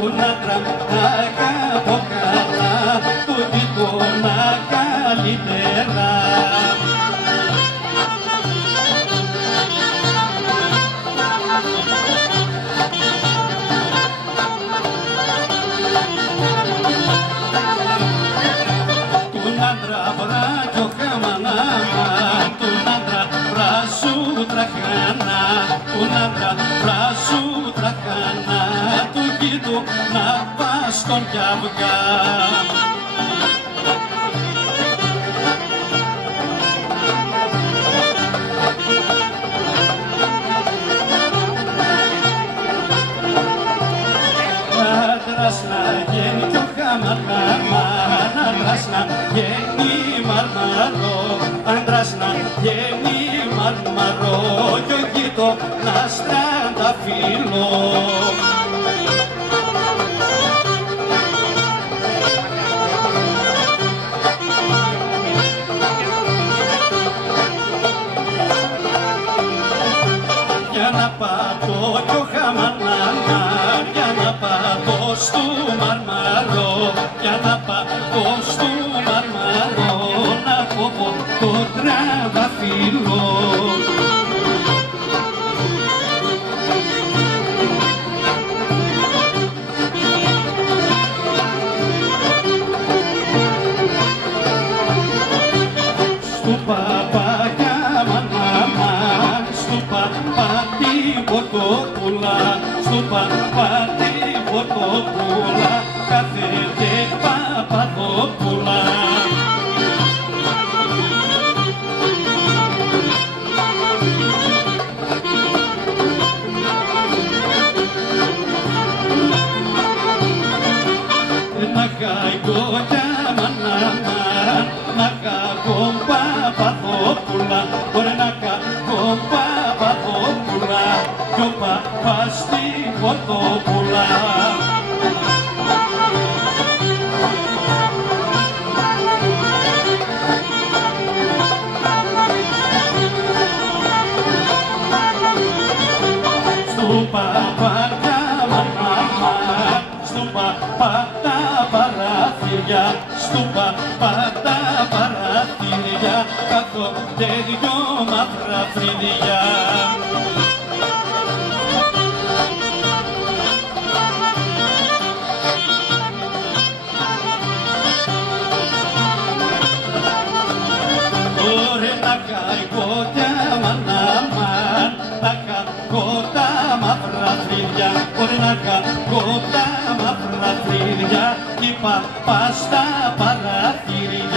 τον άντρα αγαπώ καλά, το γείτονα καλύτερα. Τον άντρα βράκιο χαμανάμα, τον άντρα βράσου τραχάνα, τον άντρα βράσου τραχάνα, του γείτου να πας στον κι αυγά. Άντρας να γίνει κι ο χαμανάμα, άντρας να γίνει μαρμαρό, άντρας να γίνει μαρμαρό κι ο γείτονας τρανταφύλλο. Για να πατώ κι ο χαμανάμα, για να πατώ στου μαρμαρό, για να πατώ στου μαρμαρό, να κόβω το τραβαφύλλο. Στου παπάκια μανάμα, στου παπάτι ποτόπουλα, στου παπάτι ποτόπουλα, κάθεται Παπαδόπουλα. Να καigώ κι αμανάμα, να καigώ Παπαδόπουλα, μπορεί να καigώ Παπαδόπουλα κι ο παπάς την Ποτόπουλα. Στου παπάκια μαμά, στου παπά τα παράθυρια, στου παπά τα παράθυρια, κάθονται δυο μαύρα φρύδια. Ωραία να καigώ κι αμανάμα, να καigώ τα μαύρα φρύδια, ωραία να καigώ τα μαύρα φρύδια, κι η παπά στα παράθυρια.